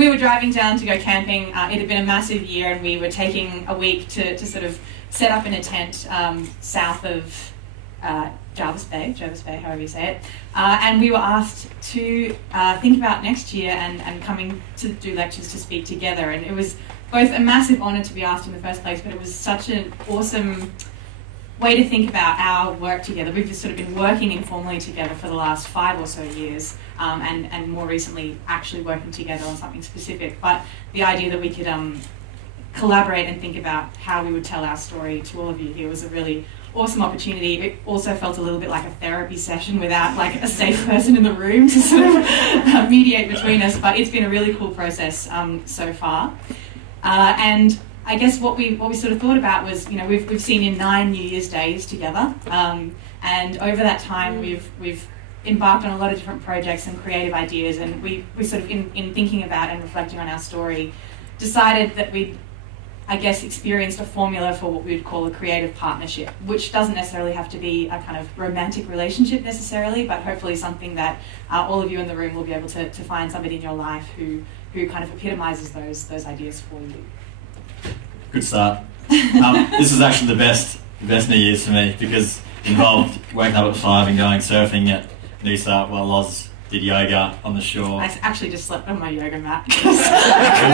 we were driving down to go camping. It had been a massive year, and we were taking a week to sort of set up in a tent south of Jervis Bay, however you say it. And we were asked to think about next year and coming to do lectures to speak together. And it was both a massive honour to be asked in the first place, but it was such an awesome way to think about our work together. We've just sort of been working informally together for the last 5 or so years, and more recently actually working together on something specific. But the idea that we could collaborate and think about how we would tell our story to all of you here was a really awesome opportunity. It also felt a little bit like a therapy session without like a safe person in the room to sort of mediate between us, but it's been a really cool process so far. And I guess what we sort of thought about was, you know, we've seen in 9 New Year's days together, and over that time we've embarked on a lot of different projects and creative ideas, and we sort of in thinking about and reflecting on our story, decided that we'd, I guess, experienced a formula for what we would call a creative partnership, which doesn't necessarily have to be a kind of romantic relationship necessarily, but hopefully something that all of you in the room will be able to find somebody in your life who kind of epitomises those ideas for you. Good start. This is actually the best New Year's for me, because it involved waking up at 5 and going surfing at Noosa while Loz did yoga on the shore. I actually just slept on my yoga mat. It was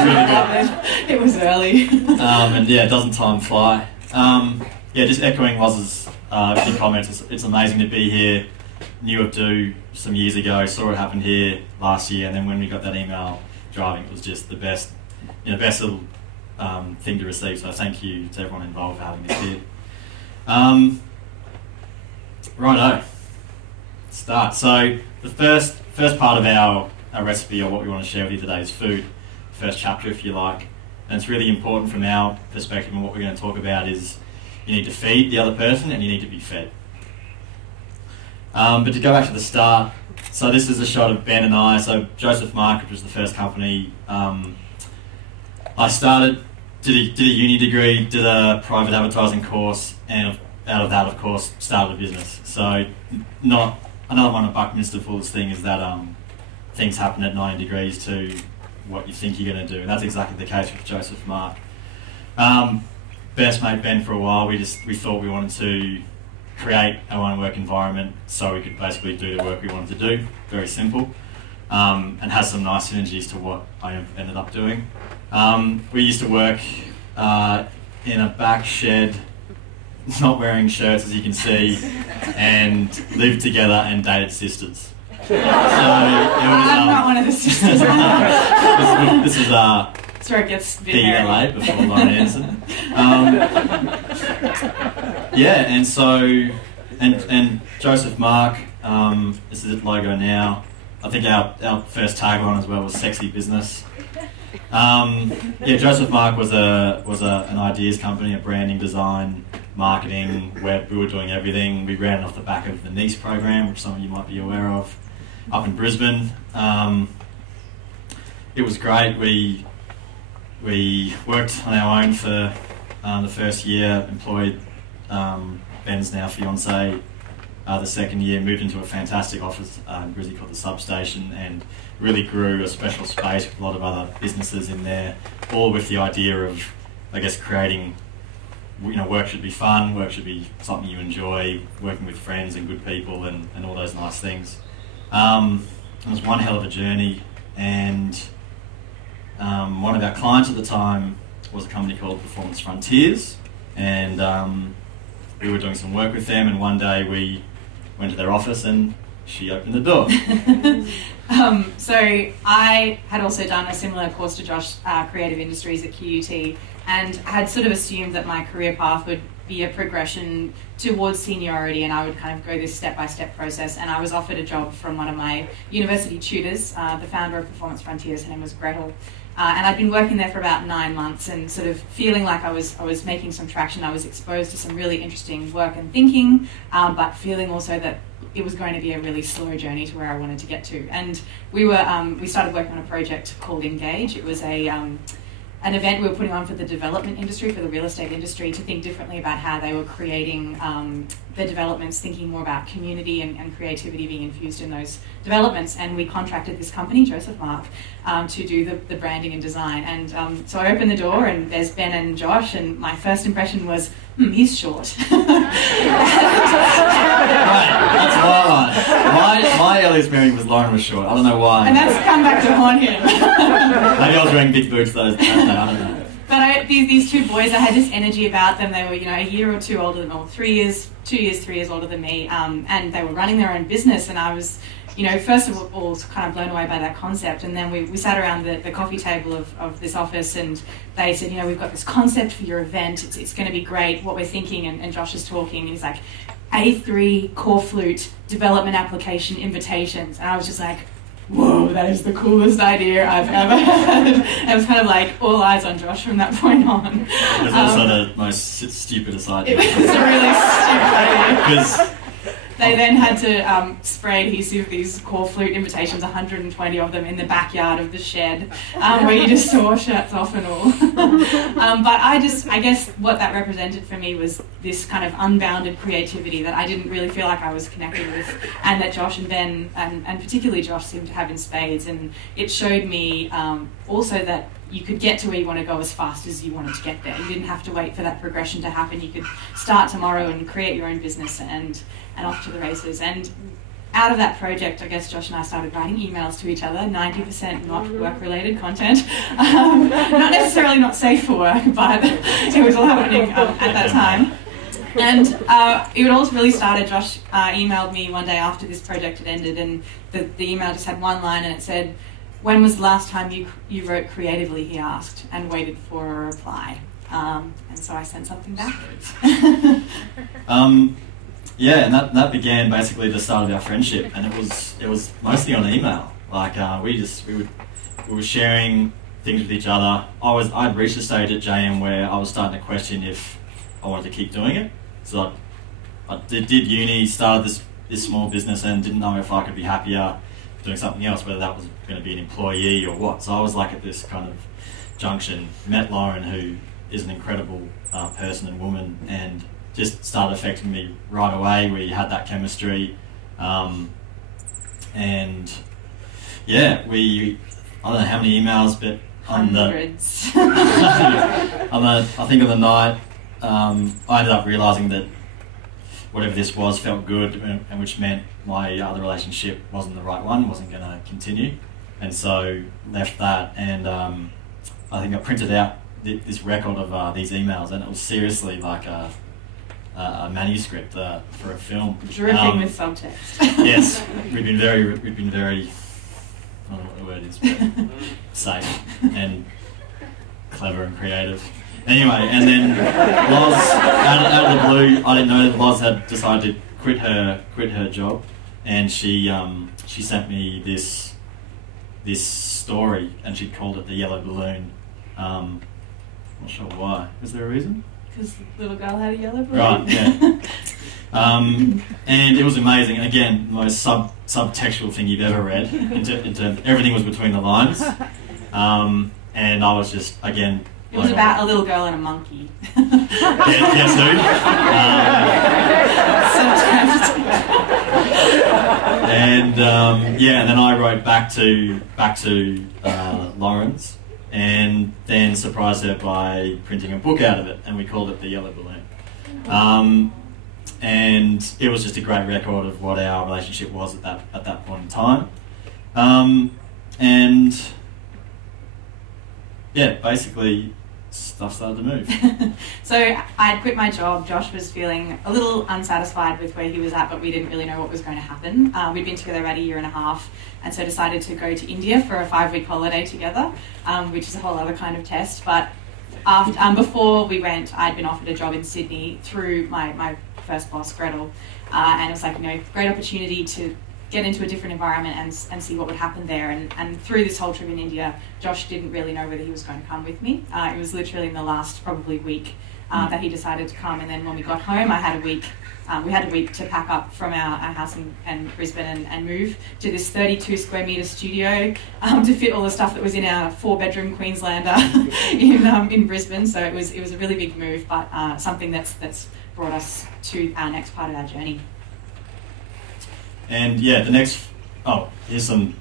really good. It was early. And yeah, doesn't time fly? Yeah, just echoing Loz's few comments. It's amazing to be here. Knew of Do some years ago, saw it happen here last year, and then when we got that email driving, it was just the best, best little thing to receive. So thank you to everyone involved for having this here. Righto. Start. So the first part of our recipe, or what we want to share with you today, is food. First chapter, if you like. And it's really important from our perspective, and what we're going to talk about is you need to feed the other person and you need to be fed. But to go back to the start, so this is a shot of Ben and I. So Joseph Mark, which was the first company I started, did a uni degree, did a private advertising course, and out of that, of course, started a business. So not another one of Buckminster Fuller's thing is that things happen at 90 degrees to what you think you're going to do. And that's exactly the case with Joseph Mark. Best mate Ben for a while, we thought we wanted to create our own work environment so we could basically do the work we wanted to do. Very simple. And has some nice synergies to what I ended up doing. We used to work in a back shed, not wearing shirts as you can see, and lived together and dated sisters. So it was, I'm not one of the sisters. this is that's where it gets DLA before Lauren Anderson. Yeah, and so and Joseph Mark, this is his logo now. I think our first tagline as well was "Sexy Business." Yeah, Joseph Mark was an ideas company, a branding, design, marketing, web. We were doing everything. We ran off the back of the NEACE program, which some of you might be aware of, up in Brisbane. It was great. We worked on our own for the first year, employed Ben's now fiance the second year, moved into a fantastic office in Brisbane called the Substation, and really grew a special space with a lot of other businesses in there, all with the idea of, I guess, creating, work should be fun, work should be something you enjoy, working with friends and good people and all those nice things. It was one hell of a journey, and one of our clients at the time was a company called Performance Frontiers, and we were doing some work with them, and one day we went to their office and she opened the door. So I had also done a similar course to Josh, Creative Industries at QUT, and had sort of assumed that my career path would be a progression towards seniority, and I would kind of go this step-by-step process. And I was offered a job from one of my university tutors, the founder of Performance Frontiers. Her name was Gretel. And I'd been working there for about 9 months and sort of feeling like I was making some traction. I was exposed to some really interesting work and thinking, but feeling also that it was going to be a really slow journey to where I wanted to get to. And we started working on a project called Engage. It was a an event we were putting on for the development industry, for the real estate industry, to think differently about how they were creating the developments, thinking more about community and creativity being infused in those developments. And we contracted this company, Joseph Mark, to do the branding and design. And so I opened the door, and there's Ben and Josh, and my first impression was, he's short. Right, that's my earliest memory was Lauren was short. I don't know why. And that's come back to haunt him. Maybe I was wearing big boots those days. I don't know. But these two boys, I had this energy about them. They were, a year or two older than, or 3 years, 2 years, 3 years older than me, and they were running their own business. And I was, first of all, kind of blown away by that concept. And then we sat around the coffee table of this office, and they said, we've got this concept for your event. It's going to be great. What we're thinking, and Josh is talking, and he's like, A3 core flute development application invitations. And I was just like, whoa, that is the coolest idea I've ever had. It was kind of like all eyes on Josh from that point on. It was also the most stupidest idea. It was a really stupid idea. Because they then had to spray adhesive these core flute invitations, 120 of them, in the backyard of the shed, where you just saw shirts off and all. But I guess what that represented for me was this kind of unbounded creativity that I didn't really feel like I was connected with, and that Josh and Ben, and particularly Josh, seemed to have in spades. And it showed me also that you could get to where you want to go as fast as you wanted to get there. You didn't have to wait for that progression to happen. You could start tomorrow and create your own business and off to the races. And out of that project, I guess Josh and I started writing emails to each other, 90% not work-related content. Not necessarily not safe for work, but it was all happening at that time. And it all really started, Josh emailed me one day after this project had ended, and the email just had one line, and it said, "When was the last time you wrote creatively?" he asked, and waited for a reply. And so I sent something back. Yeah, and that began basically the start of our friendship, and it was mostly on email. Like we were sharing things with each other. I'd reached a stage at JM where I was starting to question if I wanted to keep doing it. So I did uni, started this small business, and didn't know if I could be happier doing something else, whether that was going to be an employee or what. So I was like at this kind of junction. Met Lauren, who is an incredible person and woman, and just started affecting me right away. We had that chemistry, and yeah, I don't know how many emails, but hundreds. I think on the night, I ended up realising that whatever this was felt good, and which meant my other relationship wasn't the right one, wasn't going to continue, and so left that. And I think I printed out this record of these emails, and it was seriously like a manuscript for a film. Dripping with subtext. Yes, we'd been very, I don't know what the word is, but safe and clever and creative. Anyway, and then Loz, out of the blue, I didn't know that Loz had decided to quit her job, and she sent me this story, and she called it The Yellow Balloon. Not sure why. Was there a reason? Because the little girl had a yellow balloon. Right, yeah. And it was amazing. Again, the most subtextual thing you've ever read. Into everything was between the lines. And I was just, again... It was about a little girl and a monkey. Yes, and then I wrote back to Lauren's, and then surprised her by printing a book out of it, and we called it The Yellow Balloon. And it was just a great record of what our relationship was at that point in time. And yeah, basically stuff started to move. So I had quit my job. Josh was feeling a little unsatisfied with where he was at, but we didn't really know what was going to happen. We'd been together about 1.5 years, and so decided to go to India for a 5-week holiday together, which is a whole other kind of test. But before we went, I'd been offered a job in Sydney through my first boss, Gretel, and it was like, great opportunity to get into a different environment and see what would happen there. And through this whole trip in India, Josh didn't really know whether he was going to come with me. It was literally in the last probably week that he decided to come. And then when we got home, I had a week. We had a week to pack up from our house in Brisbane and move to this 32 square metre studio to fit all the stuff that was in our 4-bedroom Queenslander in Brisbane. So it was a really big move, but something that's brought us to our next part of our journey. And yeah, here's some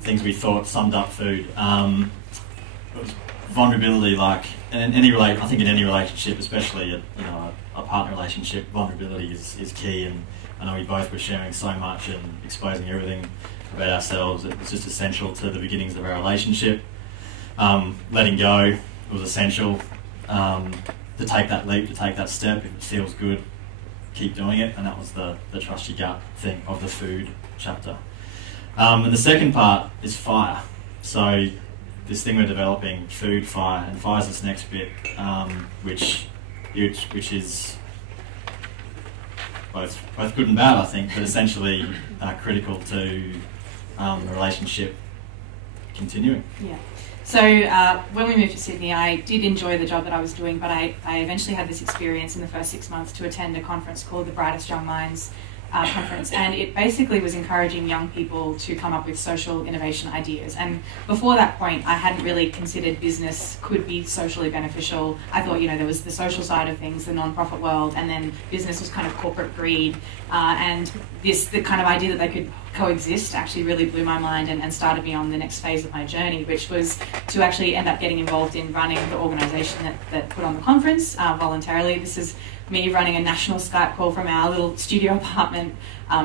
things we thought summed up food. It was vulnerability, like in any relationship, especially a partner relationship, vulnerability is key. And I know we both were sharing so much and exposing everything about ourselves. It was just essential to the beginnings of our relationship. Letting go was essential to take that leap, to take that step. If it feels good, keep doing it. And that was the trust your gut thing of the food chapter. And the second part is fire. So this thing we're developing, food, fire, and fire is this next bit, which is both good and bad, I think, but essentially critical to the relationship continuing. Yeah. So when we moved to Sydney, I did enjoy the job that I was doing, but I eventually had this experience in the first 6 months to attend a conference called the Brightest Young Minds conference, and it basically was encouraging young people to come up with social innovation ideas. And before that point, I hadn't really considered business could be socially beneficial. I thought, there was the social side of things, the non-profit world, and then business was kind of corporate greed. And the kind of idea that they could coexist actually really blew my mind and started me on the next phase of my journey, which was to actually end up getting involved in running the organisation that put on the conference voluntarily. This is me running a national Skype call from our little studio apartment,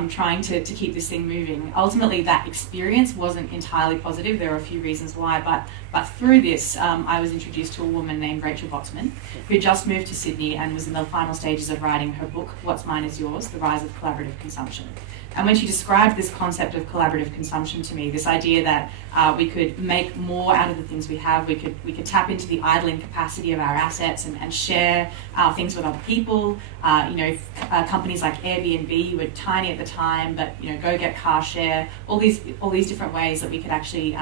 trying to keep this thing moving. Ultimately, that experience wasn't entirely positive. There are a few reasons why, but through this, I was introduced to a woman named Rachel Botsman, who just moved to Sydney and was in the final stages of writing her book, What's Mine Is Yours, The Rise of Collaborative Consumption. And when she described this concept of collaborative consumption to me, this idea that we could make more out of the things we have, we could tap into the idling capacity of our assets and share things with other people. Companies like Airbnb were tiny at the time, but Go Get Car Share, all these different ways that we could actually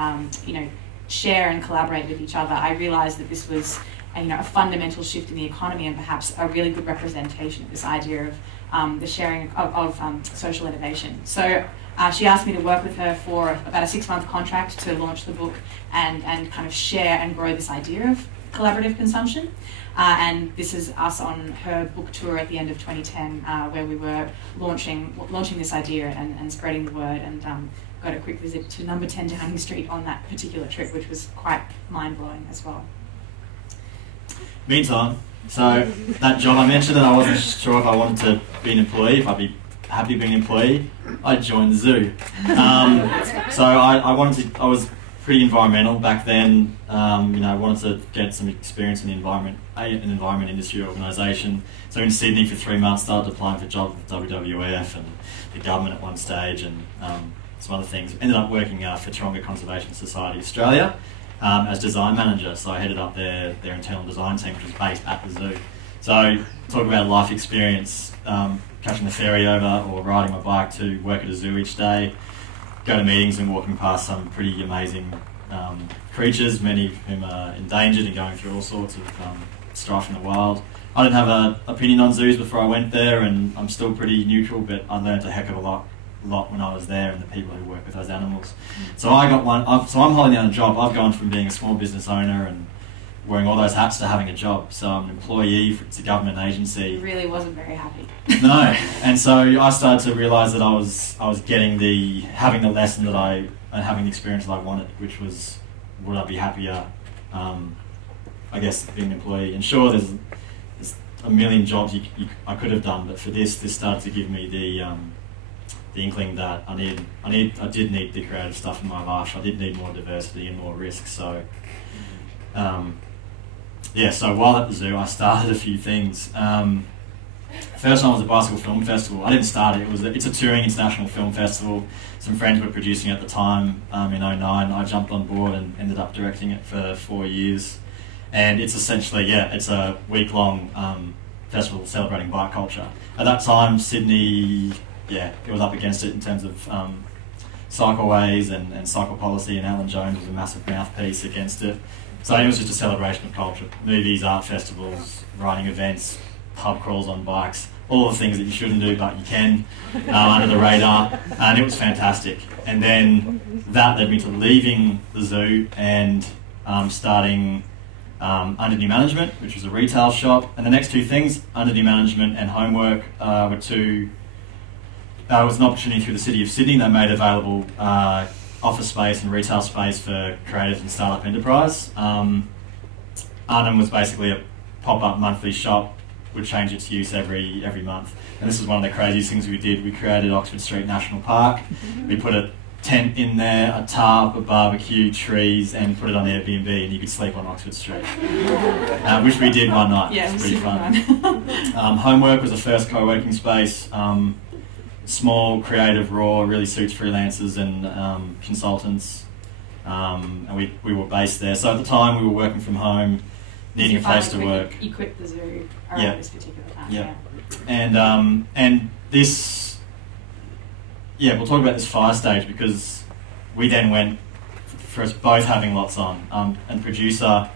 share and collaborate with each other. I realised that this was a fundamental shift in the economy and perhaps a really good representation of this idea of the sharing of social innovation. So she asked me to work with her for about a 6-month contract to launch the book and kind of share and grow this idea of collaborative consumption. And this is us on her book tour at the end of 2010, where we were launching this idea and spreading the word, and got a quick visit to number 10 Downing Street on that particular trip, which was quite mind-blowing as well. Meantime, so that job I mentioned, and I wasn't sure if I wanted to be an employee, if I'd be happy being an employee, I joined the zoo. So I was pretty environmental back then. I wanted to get some experience in an environment industry organisation. So in Sydney for 3 months, started applying for jobs with WWF and the government at one stage, and some other things. Ended up working for Taronga Conservation Society Australia as design manager. So I headed up their internal design team, which was based at the zoo. So talk about life experience, catching the ferry over or riding my bike to work at a zoo each day, go to meetings and walking past some pretty amazing creatures, many of whom are endangered and going through all sorts of strife in the wild. I didn't have an opinion on zoos before I went there, and I'm still pretty neutral, but I learned a heck of a lot when I was there, and the people who work with those animals. So I got so I'm holding down a job. I've gone from being a small business owner and wearing all those hats to having a job. So I'm an employee, it's a government agency. You really wasn't very happy. No, and so I started to realise that I was having the lesson and having the experience that I wanted, which was, would I be happier, I guess, being an employee. And sure, there's a million jobs I could have done, but for this started to give me the inkling that I did need the creative stuff in my life. I did need more diversity and more risk. So so while at the zoo, I started a few things. First one was a bicycle film festival. I didn't start it. It's a touring international film festival. Some friends were producing it at the time in 2009. I jumped on board and ended up directing it for 4 years. And it's essentially, it's a week-long festival celebrating bike culture. At that time, Sydney, it was up against it in terms of cycleways and cycle policy, and Alan Jones was a massive mouthpiece against it. So it was just a celebration of culture. Movies, art festivals, writing events, pub crawls on bikes, all the things that you shouldn't do but you can, under the radar, and it was fantastic. And then that led me to leaving the zoo and starting under new management, which was a retail shop. And the next two things, under new management and homework, was an opportunity through the City of Sydney. They made available office space and retail space for creative and startup enterprise. Arnhem was basically a pop-up monthly shop, would change its use every month. And this is one of the craziest things we did. We created Oxford Street National Park. We put a tent in there, a tarp, a barbecue, trees, and put it on Airbnb, and you could sleep on Oxford Street, which we did one night. Yeah, it was pretty fun. Homework was the first co-working space. Small, creative, raw, really suits freelancers and consultants, and we were based there. So at the time we were working from home, needing a place to work. You quit the zoo around this particular time. Yeah. And this, we'll talk about this fire stage, because we then went for us both having lots on. And Producer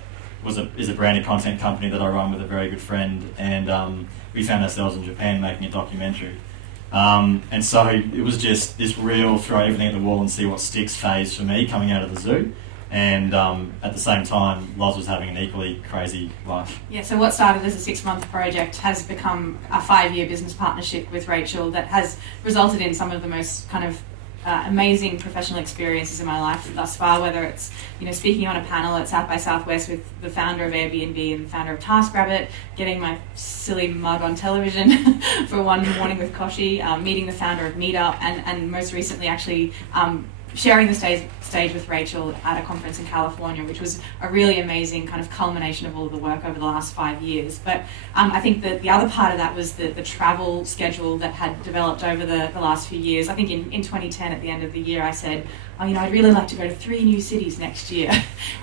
is a branded content company that I run with a very good friend, and we found ourselves in Japan making a documentary. And so it was just this real throw everything at the wall and see what sticks phase for me coming out of the zoo. And at the same time, Loz was having an equally crazy life. Yeah, so what started as a 6-month project has become a 5-year business partnership with Rachel that has resulted in some of the most kind of amazing professional experiences in my life thus far, whether it's speaking on a panel at South by Southwest with the founder of Airbnb and the founder of TaskRabbit, getting my silly mug on television for One Morning with Koshi, meeting the founder of Meetup, and most recently actually sharing the stage with Rachel at a conference in California, which was a really amazing kind of culmination of all of the work over the last 5 years. But I think that the other part of that was the travel schedule that had developed over the last few years. I think in 2010, at the end of the year, I said, I'd really like to go to 3 new cities next year.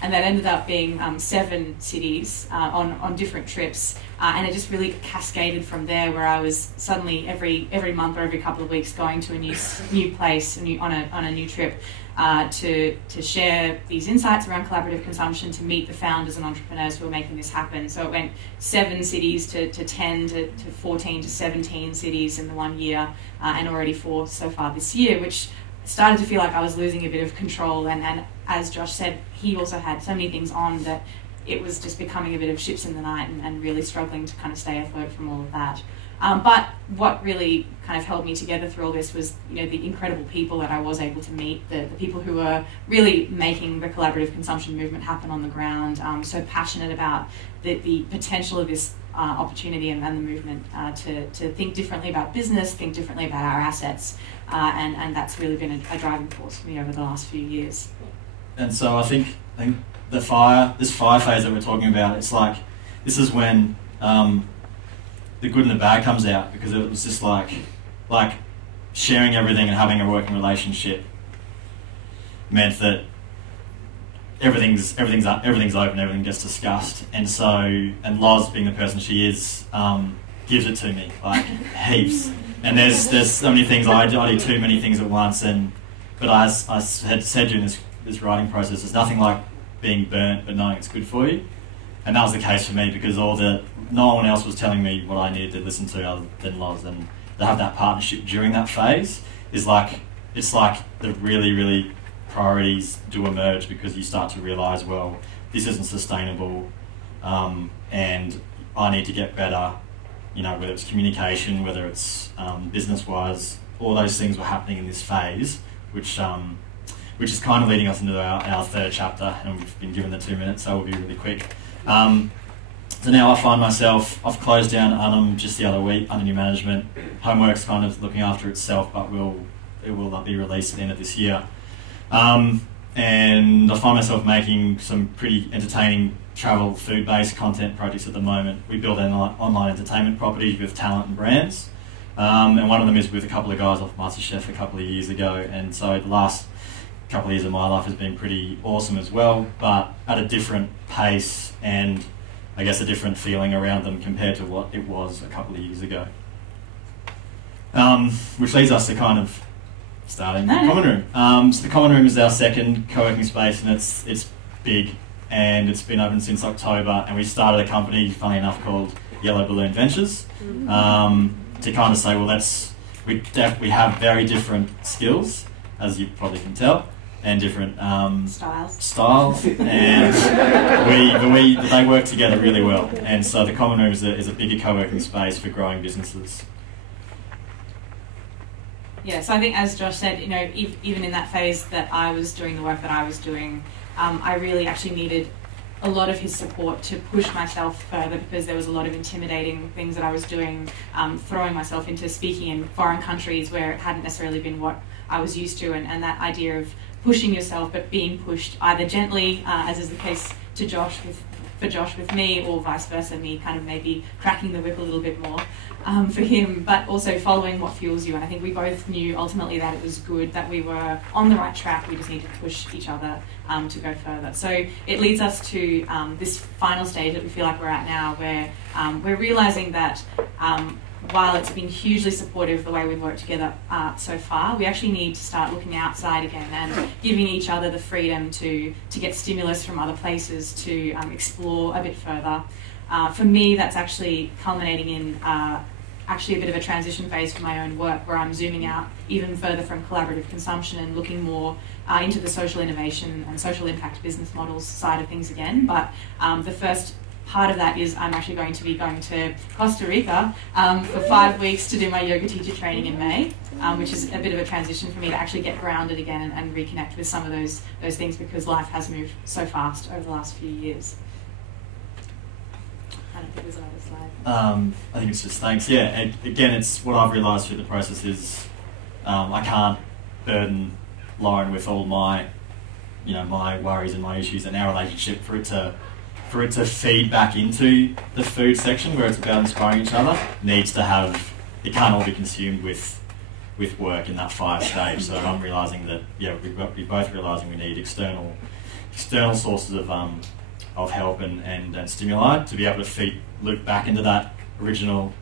And that ended up being 7 cities on different trips. And it just really cascaded from there, where I was suddenly every month or every couple of weeks going to a new place, on a new trip, to share these insights around collaborative consumption, to meet the founders and entrepreneurs who are making this happen. So it went 7 cities to 10 to 14 to 17 cities in the 1 year, and already 4 so far this year, which started to feel like I was losing a bit of control. And as Josh said, he also had so many things on that it was just becoming a bit of ships in the night, and really struggling to kind of stay afloat from all of that. But what really kind of held me together through all this was, the incredible people that I was able to meet, the people who were really making the collaborative consumption movement happen on the ground, so passionate about the potential of this opportunity and the movement to think differently about business, think differently about our assets, and that's really been a driving force for me over the last few years. And so I think this fire phase that we're talking about, it's like, this is when the good and the bad comes out, because it was just like sharing everything and having a working relationship meant that everything's open, everything gets discussed, and Loz, being the person she is, gives it to me like heaps. And there's so many things I do too many things at once, but as I had said during this writing process, there's nothing like being burnt but knowing it's good for you. And that was the case for me, because no one else was telling me what I needed to listen to other than Loz. And to have that partnership during that phase it's like the really, really priorities do emerge, because you start to realise, well, this isn't sustainable, and I need to get better, whether it's communication, whether it's business-wise. All those things were happening in this phase, which is kind of leading us into our third chapter, and we've been given the 2 minutes, so we'll be really quick. So now I find myself, I've closed down Arnhem just the other week under new management. Homework's kind of looking after itself, but it will be released at the end of this year. And I find myself making some pretty entertaining travel, food-based content projects at the moment. We build online entertainment properties with talent and brands. And one of them is with a couple of guys off MasterChef a couple of years ago. And so the last couple of years of my life has been pretty awesome as well, but at a different pace and I guess a different feeling around them compared to what it was a couple of years ago. Which leads us to kind of starting the common room. So the common room is our second co-working space, and it's big. and it's been open since October, and we started a company, funny enough, called Yellow Balloon Ventures, to kind of say, well, we have very different skills, as you probably can tell, and different styles, and they work together really well. And so the Common Room is a bigger co-working space for growing businesses. Yeah, so I think, as Josh said, even in that phase that I was doing the work that I was doing, I really actually needed a lot of his support to push myself further, because there was a lot of intimidating things that I was doing, throwing myself into speaking in foreign countries where it hadn't necessarily been what I was used to, and that idea of pushing yourself but being pushed either gently, as is the case for Josh with me, or vice versa, me kind of maybe cracking the whip a little bit more for him, but also following what fuels you. And I think we both knew ultimately that it was good, that we were on the right track, we just needed to push each other to go further. So it leads us to this final stage that we feel like we're at now, where we're realising that while it's been hugely supportive the way we've worked together so far, we actually need to start looking outside again and giving each other the freedom to get stimulus from other places, to explore a bit further. For me, that's actually culminating in actually a bit of a transition phase for my own work, where I'm zooming out even further from collaborative consumption and looking more into the social innovation and social impact business models side of things again. But the first part of that is I'm actually going to be going to Costa Rica for 5 weeks to do my yoga teacher training in May, which is a bit of a transition for me to actually get grounded again and reconnect with some of those things, because life has moved so fast over the last few years. I don't think there's another slide. I think it's just thanks. Yeah, and again, it's what I've realised through the process is I can't burden Lauren with all my, my worries and my issues, and our relationship for it to feed back into the food section where it's about inspiring each other needs to have, it can't all be consumed with work in that fire stage. So I'm realising that, we're both realising we need external sources of help and stimuli to be able to loop back into that original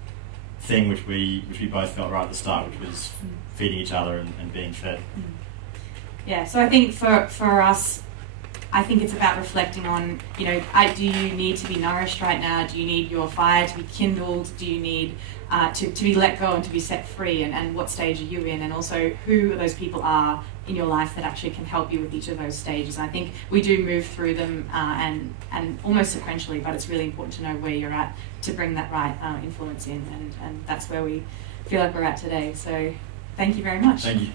thing which we both felt right at the start, which was feeding each other and being fed. Yeah, so I think for us, I think it's about reflecting on, do you need to be nourished right now? Do you need your fire to be kindled? Do you need to be let go and to be set free? And what stage are you in? And also, who those people are in your life that actually can help you with each of those stages? And I think we do move through them and almost sequentially, but it's really important to know where you're at to bring that right influence in. And that's where we feel like we're at today. So thank you very much. Thank you.